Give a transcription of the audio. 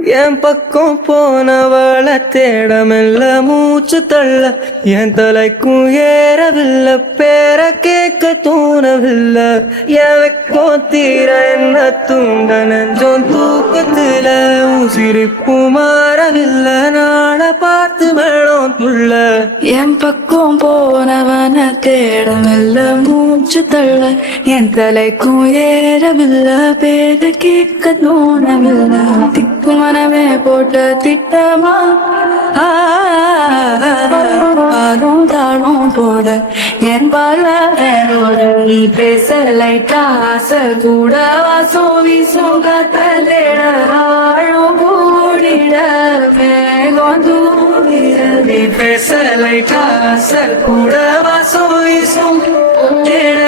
என் பக்கம் போனவள தேடமெல்ல மூச்சு தள்ள என் தலைக்கும் ஏறவில்லை பேர கேட்க தோணவில்லை எனக்கோ தீர என்ன தூண்ட நெஞ்சோம் தூக்கத்துல சிரிப்பு மாறவில்லை நாட பார்த்து மேளம் துள்ள என் பக்கம் போனவன தேடமில்ல மூச்சு தள்ள என் தலைக்கும் ஏறவில்லை பேர கேட்க தோணவில்லை திக்கு மனமே போட்ட திட்டமா ஆடும் தாடும் போட என் பாலோட நீ பேச லைட்டா ஆசை கூட வாசோவி சுகத்தலேட ஆழம் கூடிட மேகம் தூடிட நீ பேச லைட்டா ஆசை கூட வாசோவி சுகத்தேட